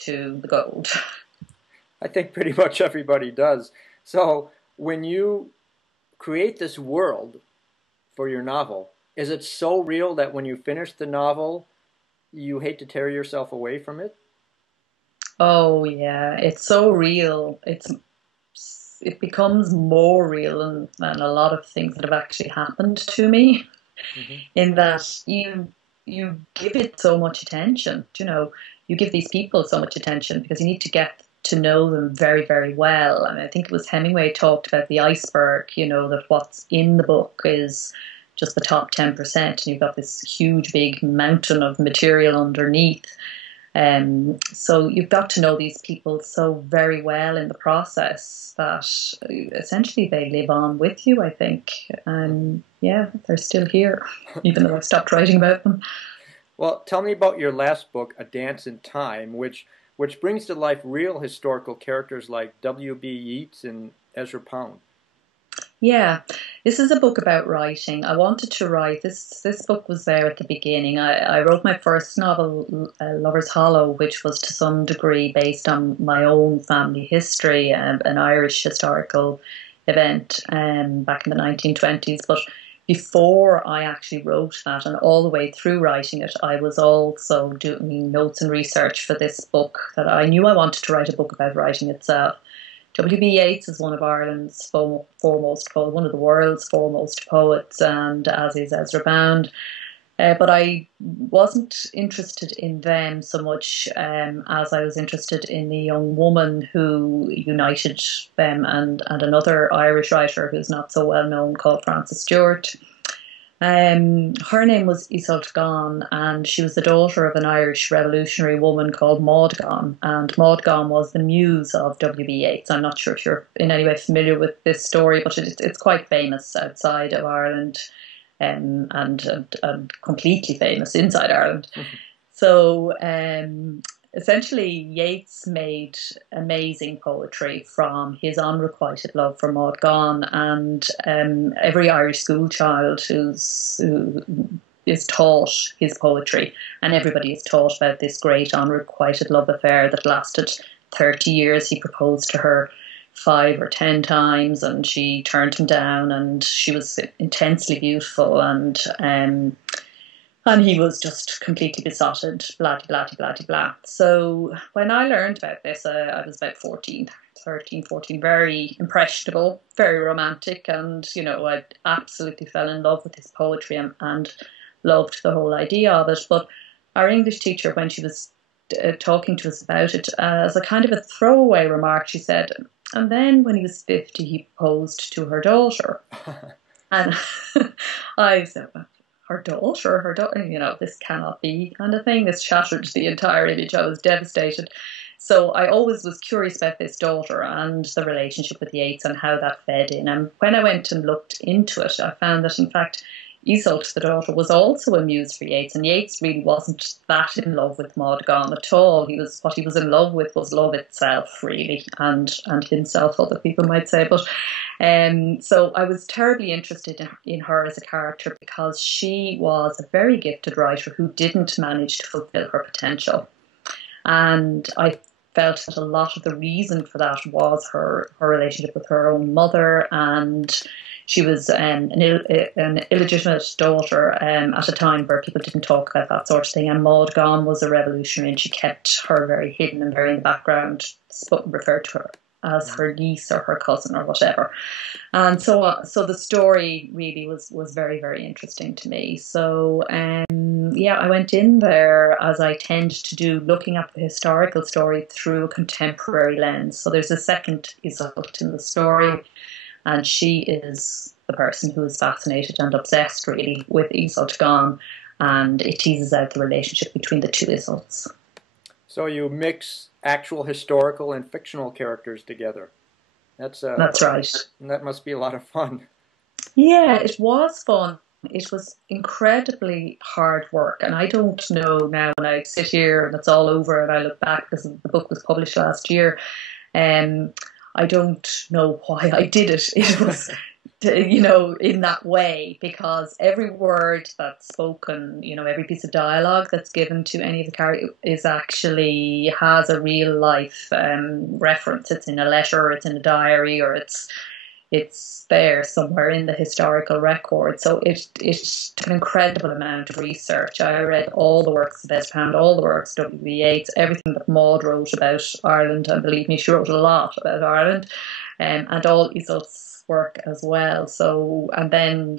to the gold. I think pretty much everybody does. So when you create this world for your novel, is it so real that when you finish the novel, you hate to tear yourself away from it? Oh yeah, it's so real. It becomes more real than a lot of things that have actually happened to me. Mm-hmm. In that you give it so much attention. You know, you give these people so much attention because you need to get to know them very, very well. And I think it was Hemingway talked about the iceberg, you know, that what's in the book is just the top 10%, and you've got this huge big mountain of material underneath. So you've got to know these people so very well in the process that essentially they live on with you, I think. And yeah, they're still here, even though I've stopped writing about them. Well, tell me about your last book, A Dance in Time, which brings to life real historical characters like W.B. Yeats and Ezra Pound. Yeah, this is a book about writing. I wanted to write this. This book was there at the beginning. I wrote my first novel, Lover's Hollow, which was to some degree based on my own family history, an Irish historical event back in the 1920s. But before I actually wrote that, and all the way through writing it, I was also doing notes and research for this book that I knew I wanted to write a book about writing itself. W.B. Yeats is one of Ireland's foremost poets, one of the world's foremost poets, and as is Ezra Pound. But I wasn't interested in them so much as I was interested in the young woman who united them and another Irish writer who's not so well known called Frances Stewart. Her name was Iseult Gone, and she was the daughter of an Irish revolutionary woman called Maud Gone, and Maud Gone was the muse of W.B. Yeats. I'm not sure if you're in any way familiar with this story, but it's quite famous outside of Ireland, and completely famous inside Ireland. Mm-hmm. So essentially, Yeats made amazing poetry from his unrequited love for Maud Gonne, and every Irish school child who is taught his poetry, and everybody is taught about this great unrequited love affair that lasted 30 years. He proposed to her 5 or 10 times, and she turned him down, and she was intensely beautiful, and he was just completely besotted, blah, blah, blah, blah, blah. So when I learned about this, I was about 13, very impressionable, very romantic, and, you know, I absolutely fell in love with his poetry and loved the whole idea of it. But our English teacher, when she was talking to us about it, as a kind of a throwaway remark, she said, and then when he was 50, he proposed to her daughter. And I said, well, her daughter, you know, this cannot be, kind of thing. This shattered the entire image. I was devastated. So I always was curious about this daughter and the relationship with Yeats and how that fed in. And when I went and looked into it, I found that, in fact, Iseult, the daughter, was also a muse for Yeats, and Yeats really wasn't that in love with Maud Gonne at all. What he was in love with was love itself, really, and himself, other people might say. But so I was terribly interested in her as a character because she was a very gifted writer who didn't manage to fulfil her potential, and I felt that a lot of the reason for that was her relationship with her own mother, and she was an illegitimate daughter at a time where people didn't talk about that sort of thing. And Maud Gonne was a revolutionary, and she kept her very hidden and very in the background, referred to her as her niece or her cousin or whatever. And so the story really was very, very interesting to me. So yeah, I went in there, as I tend to do, looking at the historical story through a contemporary lens. So there's a second Iseult in the story, and she is the person who is fascinated and obsessed, really, with Iseult Gone, and it teases out the relationship between the two Iseults. So you mix actual historical and fictional characters together. That's right. That must be a lot of fun. Yeah, it was fun. It was incredibly hard work, and I don't know now, when I sit here and it's all over and I look back, because the book was published last year, I don't know why I did it. in that way, because every word that's spoken, every piece of dialogue that's given to any of the characters is actually has a real life reference. It's in a letter, it's in a diary, or it's there somewhere in the historical record. So it took an incredible amount of research. I read all the works of Ezra Pound, all the works of W.B. Yeats, everything that Maud wrote about Ireland, and believe me, she wrote a lot about Ireland, and all Isolt's work as well. So, and then,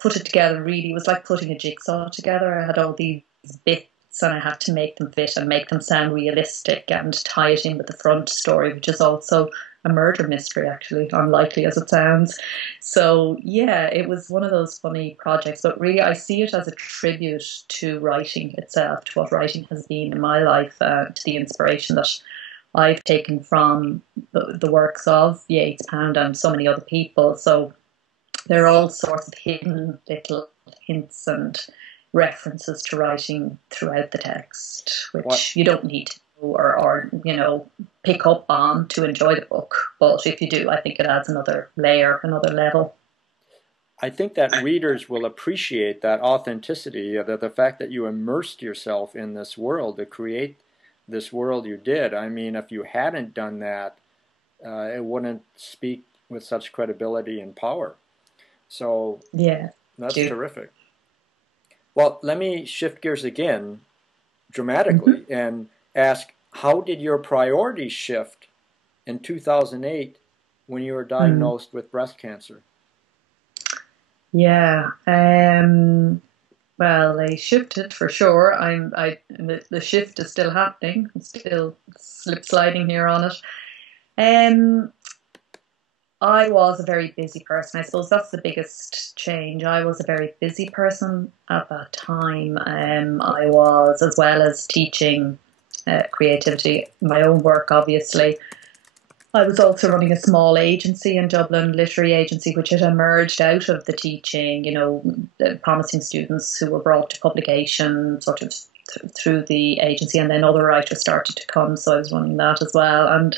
put it together. Really, it was like putting a jigsaw together. I had all these bits and I had to make them fit and make them sound realistic and tie it in with the front story, which is also a murder mystery, actually, unlikely as it sounds. So, yeah, it was one of those funny projects, but really I see it as a tribute to writing itself, to what writing has been in my life, to the inspiration that I've taken from the works of Yeats, Pound, and so many other people. So there are all sorts of hidden little hints and references to writing throughout the text, which you don't need to know or pick up on to enjoy the book. But if you do, I think it adds another layer, another level. I think that readers will appreciate that authenticity, the fact that you immersed yourself in this world to create this world you did. I mean, if you hadn't done that, it wouldn't speak with such credibility and power. So yeah, that's terrific. Well, let me shift gears again dramatically and ask, how did your priorities shift in 2008 when you were diagnosed with breast cancer? Yeah, well, they shifted for sure. The shift is still happening. I'm still sliding here on it. I was a very busy person. I suppose that's the biggest change. I was a very busy person at that time. I was, as well as teaching creativity, my own work, obviously. I was also running a small agency in Dublin, literary agency, which had emerged out of the teaching, promising students who were brought to publication sort of through the agency, and then other writers started to come, so I was running that as well.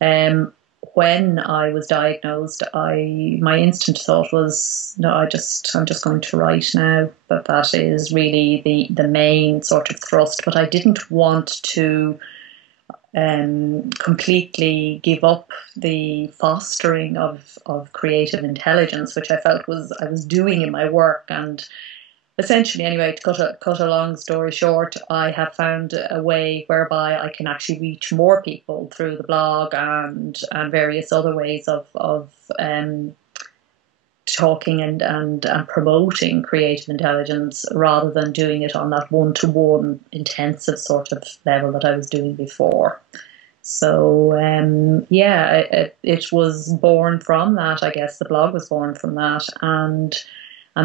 And when I was diagnosed, my instant thought was, no, I'm just going to write now. But that is really the main sort of thrust. But I didn't want to completely give up the fostering of creative intelligence, which I felt I was doing in my work. And essentially, anyway, to cut a long story short, I have found a way whereby I can actually reach more people through the blog and various other ways of talking and promoting creative intelligence, rather than doing it on that one-to-one intensive sort of level that I was doing before. So, it was born from that, I guess. The blog was born from that, and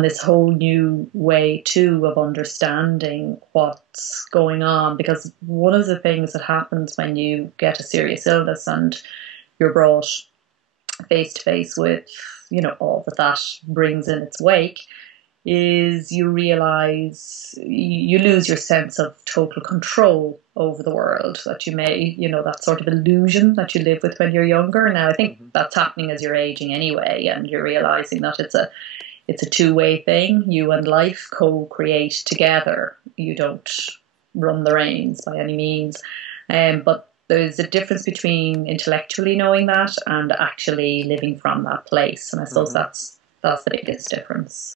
this whole new way too of understanding what's going on, because one of the things that happens when you get a serious illness and you're brought face to face with all that brings in its wake, is you realize you lose your sense of total control over the world that you may, that sort of illusion that you live with when you're younger. Now I think that's happening as you're aging anyway, and you're realizing that it's a two-way thing. You and life co-create together. You don't run the reins by any means. But there's a difference between intellectually knowing that and actually living from that place. And I suppose that's the biggest difference.